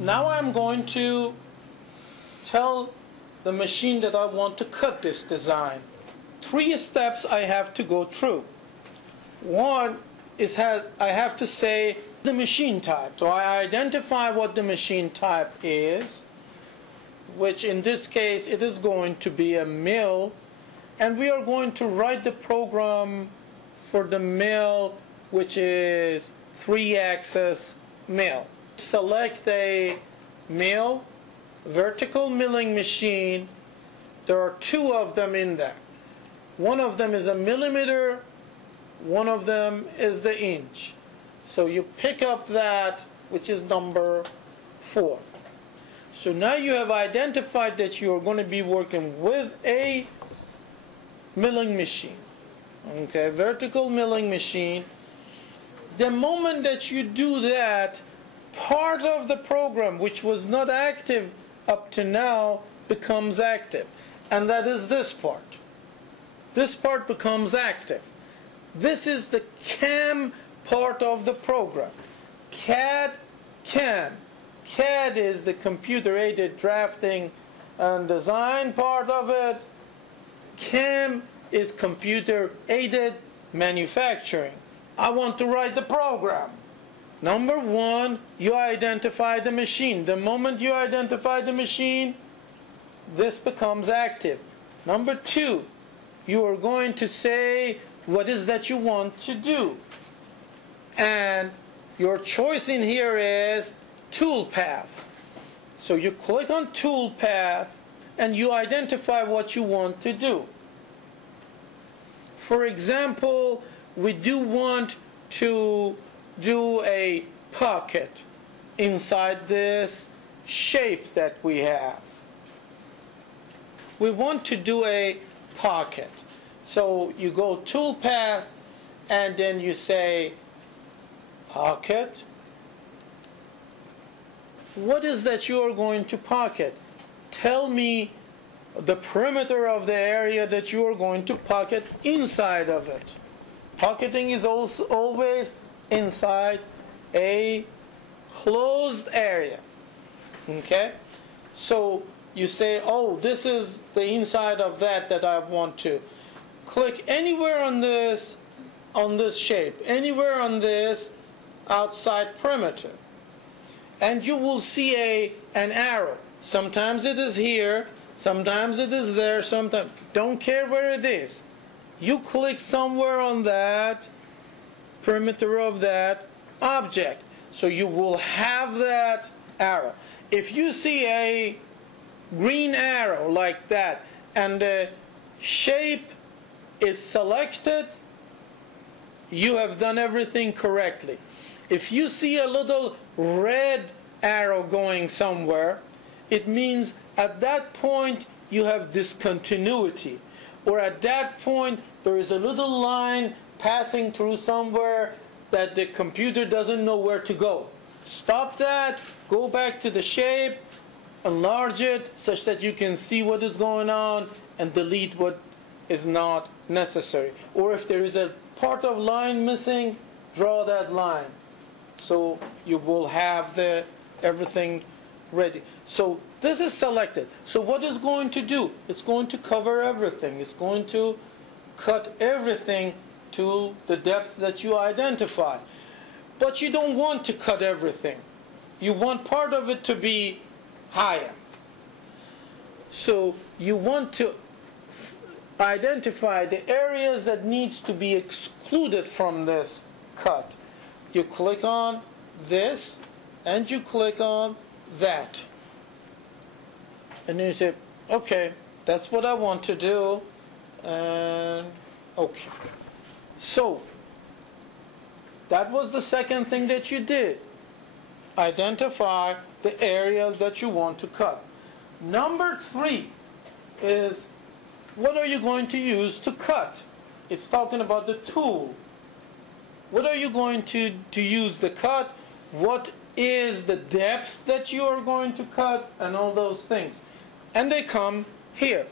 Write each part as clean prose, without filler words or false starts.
Now I'm going to tell the machine that I want to cut this design. 3 steps I have to go through. One is I have to say the machine type. So I identify what the machine type is, which in this case it is going to be a mill, and we are going to write the program for the mill, which is 3-axis mill. Select a mill, vertical milling machine. There are 2 of them in there. One of them is a millimeter, one of them is the inch. So you pick up that, which is number 4. So now you have identified that you are going to be working with a milling machine. Okay, vertical milling machine. The moment that you do that, part of the program which was not active up to now becomes active. And that is this part. This part becomes active. This is the CAM part of the program. CAD, CAM. CAD is the computer-aided drafting and design part of it. CAM is computer-aided manufacturing. I want to write the program. Number 1, you identify the machine. The moment you identify the machine, this becomes active. Number 2, you are going to say what is that you want to do. And your choice in here is toolpath. So you click on toolpath and you identify what you want to do. For example, we do want to do a pocket inside this shape that we have. We want to do a pocket. So you go toolpath and then you say pocket. What is that you are going to pocket? Tell me the perimeter of the area that you are going to pocket inside of it. Pocketing is also always inside a closed area. Okay? So you say, oh, this is the inside of that I want to. Click anywhere on this shape, anywhere on this outside perimeter. And you will see an arrow. Sometimes it is here, sometimes it is there, sometimes. Don't care where it is. You click somewhere on that perimeter of that object. So you will have that arrow. If you see a green arrow like that and the shape is selected, you have done everything correctly. If you see a little red arrow going somewhere, it means at that point you have discontinuity, or at that point there is a little line passing through somewhere that the computer doesn't know where to go. Stop that, go back to the shape, enlarge it such that you can see what is going on, and delete what is not necessary. Or if there is a part of line missing, draw that line. So you will have everything ready. So this is selected. So what is going to do? It's going to cover everything. It's going to cut everything to the depth that you identify. But you don't want to cut everything. You want part of it to be higher. So you want to identify the areas that needs to be excluded from this cut. You click on this and you click on that. And then you say, okay, that's what I want to do. And okay. So that was the second thing that you did. Identify the areas that you want to cut. Number 3 is, what are you going to use to cut? It's talking about the tool. What are you going to use to cut? What is the depth that you are going to cut? And all those things. And they come here.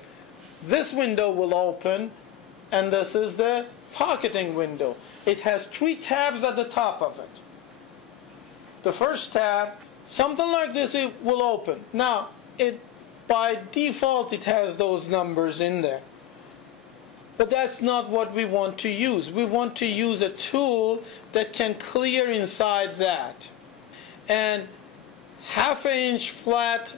This window will open, and this is the pocketing window. It has 3 tabs at the top of it. The first tab Something like this, it will open. Now, by default, it has those numbers in there. But that's not what we want to use. We want to use a tool that can clear inside that. And 1/2 inch flat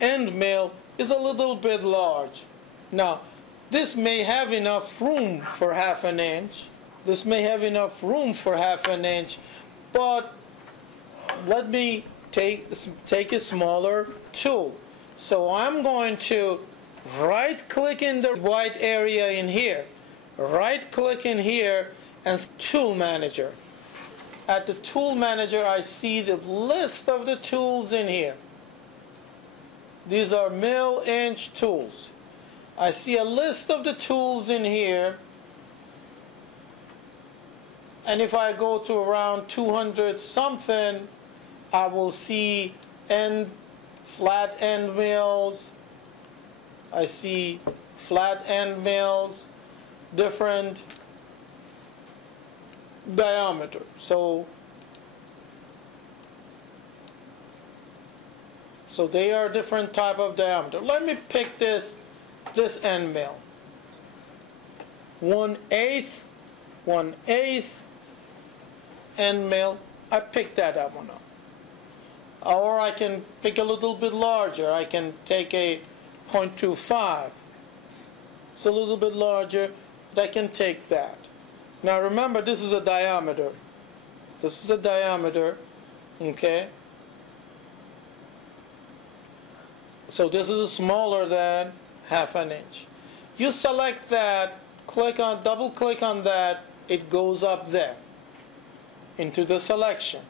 end mill is a little bit large. Now, this may have enough room for 1/2 inch. This may have enough room for 1/2 inch. But let me take a smaller tool. So I'm going to right click in the white area in here, right click in here, and tool manager. At the tool manager, I see the list of the tools in here. These are mill inch tools. I see a list of the tools in here, and if I go to around 200 something, I will see flat end mills. I see flat end mills, different diameter. So they are different type of diameter. Let me pick this end mill. 1/8 end mill. I picked that up one up. Or I can pick a little bit larger. I can take a 0.25. It's a little bit larger, but I can take that. Now remember, this is a diameter. This is a diameter, okay? So this is smaller than 1/2 inch. You select that, double click on that, it goes up there into the selection.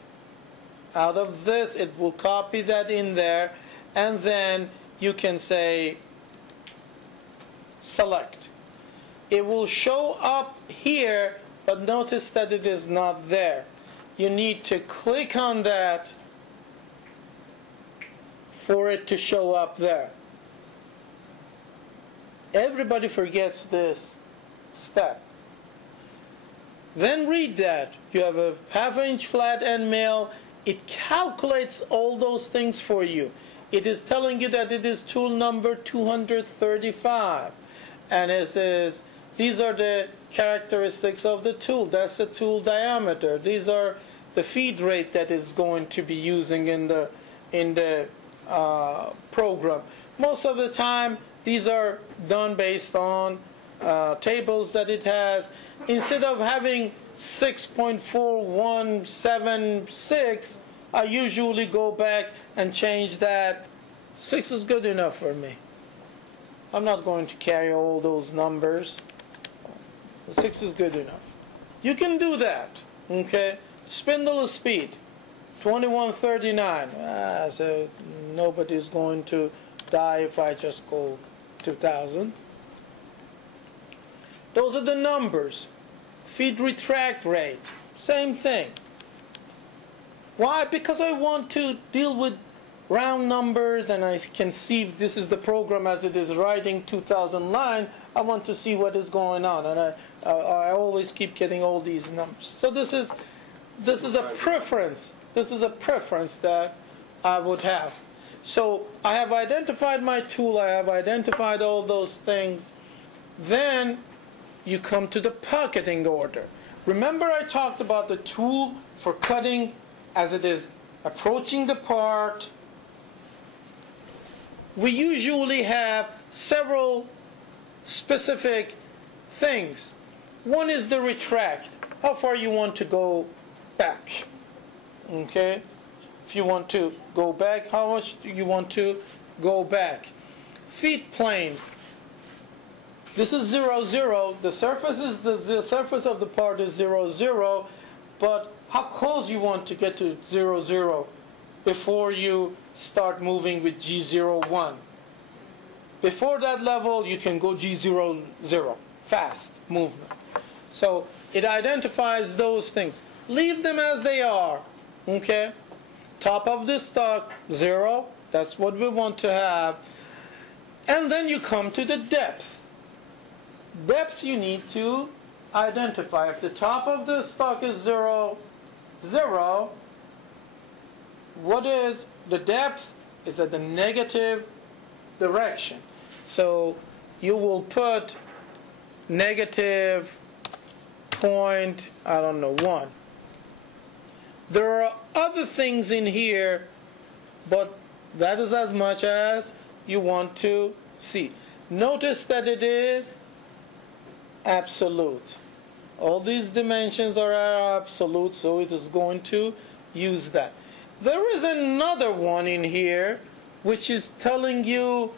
Out of this, it will copy that in there, and then you can say select. It will show up here, but notice that it is not there. You need to click on that for it to show up there. Everybody forgets this step. Then read that. You have a 1/2 inch flat end mill. It calculates all those things for you. It is telling you that it is tool number 235. And it says, these are the characteristics of the tool. That's the tool diameter. These are the feed rate that is going to be using in the program. Most of the time, these are done based on tables that it has. Instead of having 6.4176, I usually go back and change that. 6 is good enough for me. I'm not going to carry all those numbers. 6 is good enough. You can do that, okay? Spindle speed, 2139. So nobody's going to die if I just go 2000. Those are the numbers. Feed retract rate, same thing. Why? Because I want to deal with round numbers, and I can see this is the program as it is writing 2000 line. I want to see what is going on, and I always keep getting all these numbers. So this is a preference. This is a preference that I would have. So I have identified my tool. I have identified all those things. Then you come to the pocketing order. Remember, I talked about the tool for cutting as it is approaching the part. We usually have several specific things. One is the retract. How far you want to go back. Okay? If you want to go back, how much do you want to go back? Feed plane. This is 0, 0. The surface of the part is 0, 0. But how close you want to get to 0, 0 before you start moving with G01. Before that level, you can go G00, fast movement. So it identifies those things. Leave them as they are. Okay? Top of the stock, 0. That's what we want to have. And then you come to the depth. Depth you need to identify. If the top of the stock is 0, 0, what is the depth is at the negative direction. So you will put negative point, I don't know, 1. There are other things in here, but that is as much as you want to see. Notice that it is absolute. All these dimensions are absolute, so it is going to use that. There is another one in here which is telling you,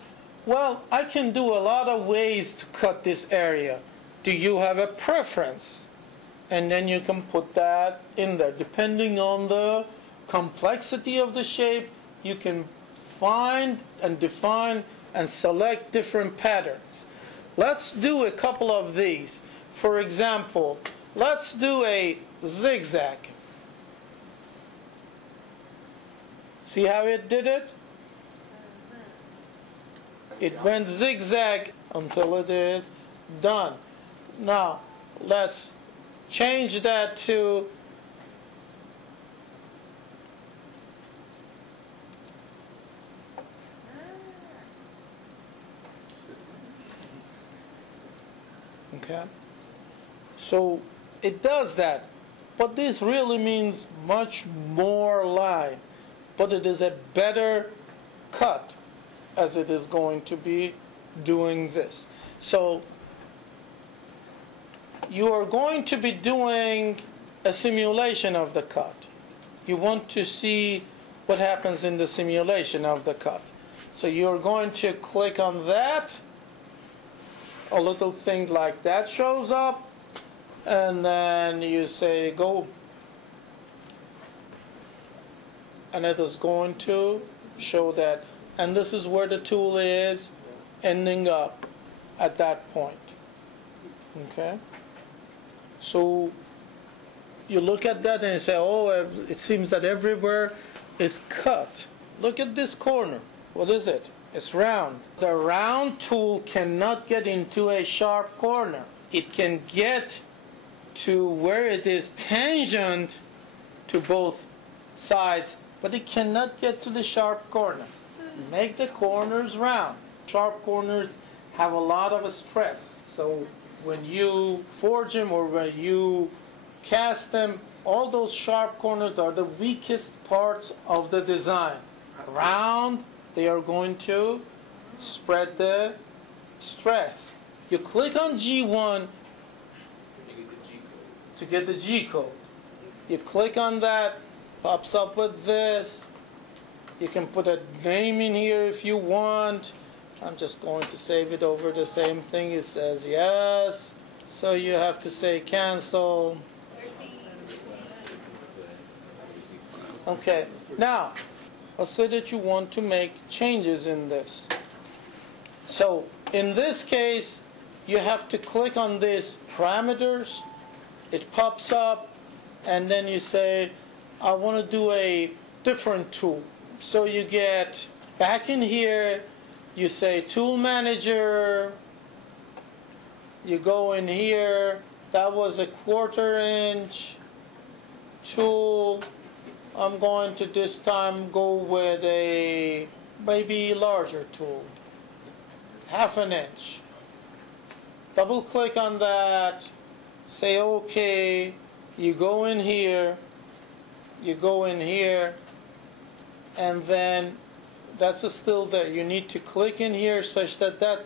well, I can do a lot of ways to cut this area. Do you have a preference? And then you can put that in there. Depending on the complexity of the shape, you can find and define and select different patterns. Let's do a couple of these. For example, let's do a zigzag. See how it did it? It went zigzag until it is done. Now, let's change that to okay. So it does that, but this really means much more line, but it is a better cut as it is going to be doing this. So you are going to be doing a simulation of the cut. You want to see what happens in the simulation of the cut. So you're going to click on that. A little thing like that shows up, and then you say go, and it is going to show that. And this is where the tool is ending up at that point. Okay? So you look at that and you say, oh, it seems that everywhere is cut. Look at this corner. What is it? It's round. The round tool cannot get into a sharp corner. It can get to where it is tangent to both sides, but it cannot get to the sharp corner. Make the corners round. Sharp corners have a lot of stress. So when you forge them or when you cast them, all those sharp corners are the weakest parts of the design. Round, they are going to spread the stress. You click on G1 to get the G code. You click on that, pops up with this. You can put a name in here if you want. I'm just going to save it over the same thing. It says yes. So you have to say cancel. Okay. Now, let's say that you want to make changes in this. So in this case, you have to click on these parameters. It pops up, and then you say, I want to do a different tool. So you get back in here, you say Tool Manager, you go in here, that was a 1/4 inch tool. I'm going to this time go with a maybe larger tool, 1/2 inch. Double click on that, say OK, you go in here, and then that's still there. You need to click in here such that that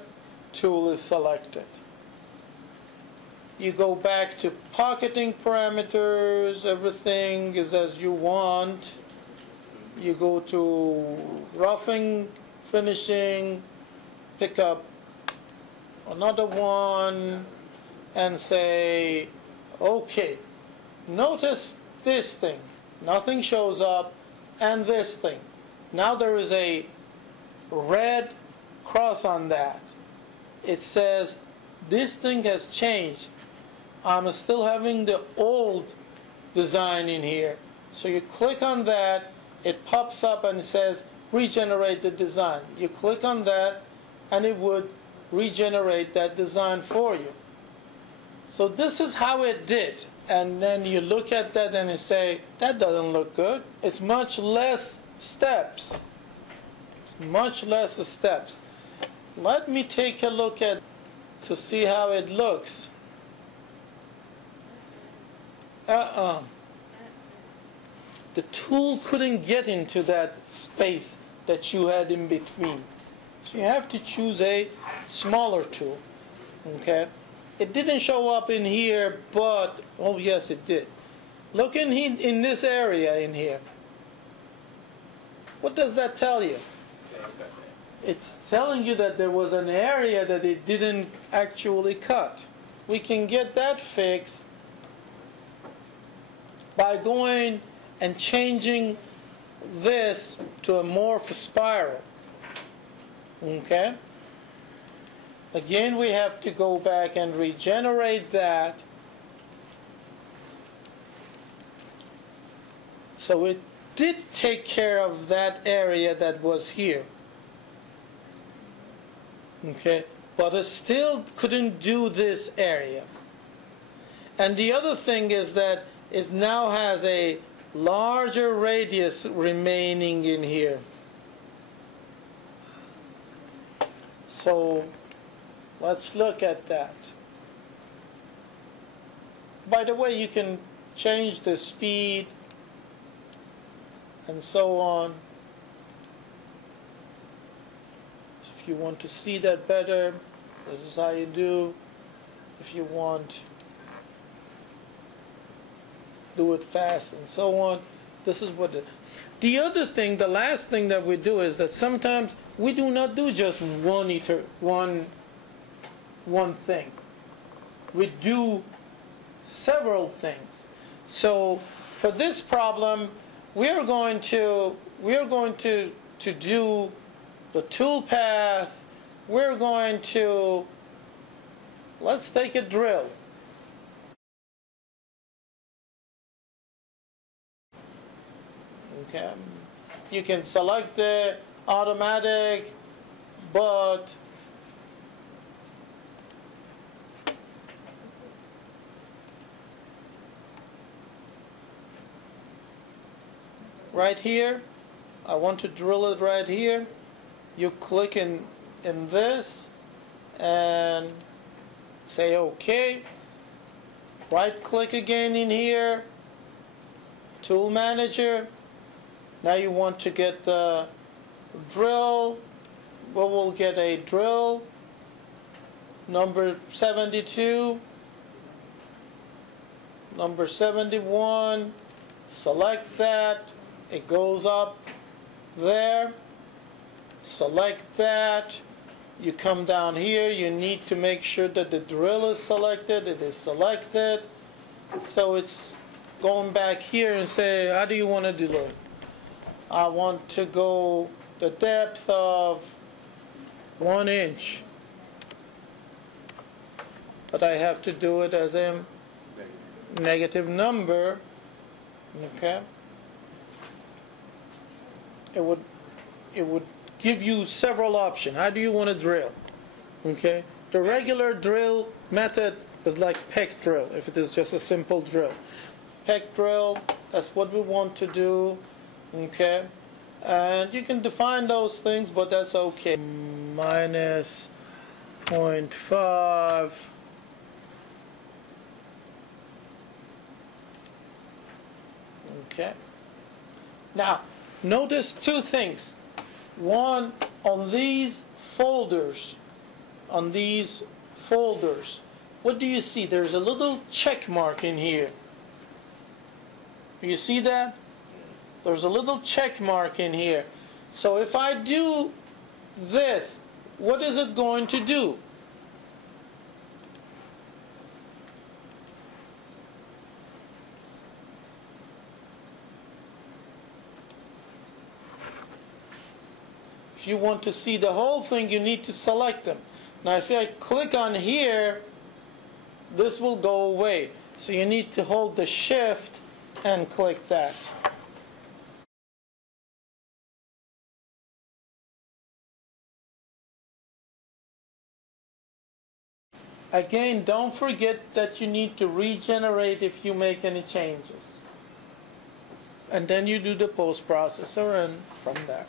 tool is selected. You go back to pocketing parameters, everything is as you want. You go to roughing, finishing, pick up another one, and say, okay. Notice this thing. Nothing shows up, and this thing. Now there is a red cross on that. It says, this thing has changed. I'm still having the old design in here. So you click on that, it pops up and it says, regenerate the design. You click on that, and it would regenerate that design for you. So this is how it did. And then you look at that and you say, that doesn't look good. It's much less steps. It's much less steps. Let me take a look at to see how it looks. The tool couldn't get into that space that you had in between. So you have to choose a smaller tool. Okay? It didn't show up in here, but, oh yes it did. Look in this area in here. What does that tell you? It's telling you that there was an area that it didn't actually cut. We can get that fixed by going and changing this to a morph spiral. Okay? Again, we have to go back and regenerate that. So it did take care of that area that was here. Okay? But it still couldn't do this area. And the other thing is that it now has a larger radius remaining in here. So let's look at that. By the way, you can change the speed and so on. If you want to see that better, this is how you do. If you want do it fast and so on, this is what the other thing, the last thing that we do is that sometimes we do not do just one thing. We do several things. So for this problem, we are going to do the tool path. We're going to, let's take a drill. Okay. You can select the automatic, but right here, I want to drill it right here. You click in this and say OK. Right click again in here, Tool Manager. Now you want to get the drill. Well, we'll get a drill number 72, number 71. Select that. It goes up there. Select that. You come down here. You need to make sure that the drill is selected. It is selected. So it's going back here and say, how do you want to do it? I want to go the depth of 1 inch. But I have to do it as a negative number. Okay? It would give you several options. How do you want to drill? Okay? The regular drill method is like peck drill, if it is just a simple drill. Peck drill, that's what we want to do. Okay? And you can define those things, but that's okay. Minus 0.5. Okay? Now, notice two things. One, on these folders, what do you see? There's a little check mark in here. You see that? There's a little check mark in here. So if I do this, what is it going to do? If you want to see the whole thing, you need to select them. Now if I click on here, this will go away. So you need to hold the shift and click that. Again, don't forget that you need to regenerate if you make any changes. and then you do the post-processor, and from there.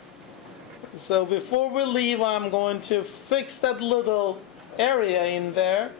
So before we leave, I'm going to fix that little area in there